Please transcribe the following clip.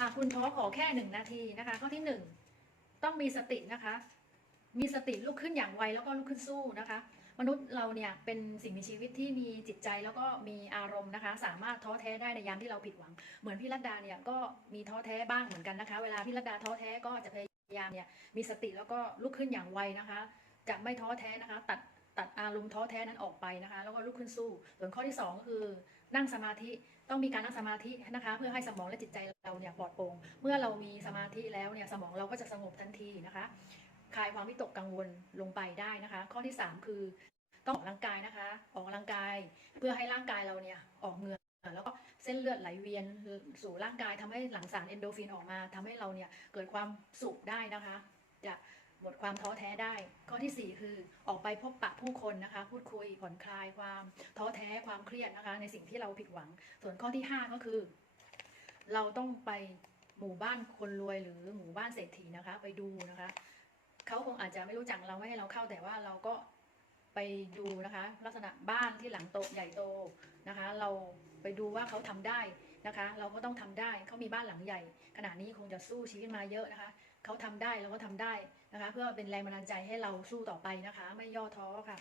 หากคุณท้อขอแค่หนึ่งนาทีนะคะ ข้อที่หนึ่งต้องมีสตินะคะ มีสติลุกขึ้นอย่างไวแล้วก็ลุกขึ้นสู้นะคะ มนุษย์เราเนี่ยเป็นสิ่งมีชีวิตที่มีจิตใจแล้วก็มีอารมณ์นะคะ สามารถท้อแท้ได้ในยามที่เราผิดหวัง เหมือนพี่รัตดาเนี่ยก็มีท้อแท้บ้างเหมือนกันนะคะ เวลาพี่รัตดาท้อแท้ก็จะพยายามเนี่ยมีสติแล้วก็ลุกขึ้นอย่างไวนะคะ จะไม่ท้อแท้นะคะ ตัด ตัดอารมณ์ท้อแท้นั้นออกไปนะคะ แล้วก็ลุกขึ้นสู้ ส่วนข้อที่สองก็คือนั่งสมาธิต้องมีการนั่งสมาธินะคะ เพื่อให้สมองและจิตใจเราเนี่ยปลอดโปร่งเมื่อเรามีสมาธิแล้วเนี่ยสมองเราก็จะสงบทันทีนะคะคลายความวิตกกังวลลงไปได้นะคะ ข้อที่ 3 คือต้องออกกำลังกายนะคะ ออกกำลังกายเพื่อให้ร่างกายเราเนี่ยออกเหงื่อแล้วก็เส้นเลือดไหลเวียนสู่ร่างกายทำให้หลั่งสารเอนโดฟินออกมาทำให้เราเนี่ยเกิดความสุขได้นะคะ จะ หมดความท้อแท้ได้ ข้อทีสี่ 4 คือออกไปพบปะผู้คนนะคะ พูดคุยผ่อนคลายความท้อแท้ความเครียดนะคะ ในสิ่งที่เราผิดหวัง ส่วนข้อที่ 5 ก็คือ เราต้องไปหมู่บ้านคนรวยหรือหมู่บ้านเศรษฐีนะคะ ไปดูนะคะเขาคงอาจจะไม่รู้จักเราไม่ให้เราเข้าแต่ว่าเราก็ไปดูนะคะ ลักษณะบ้านที่หลังโตใหญ่โตนะคะ เราไปดูว่าเขาทำได้ นะคะ เราก็ต้องทำได้เขามีบ้านหลังใหญ่ ขณะนี้คงจะสู้ชีวิตมาเยอะนะคะเขาทำได้เราก็ทำได้นะคะ เพื่อเป็นแรงบันดาลใจให้เราสู้ต่อไปนะคะ ไม่ย่อท้อค่ะ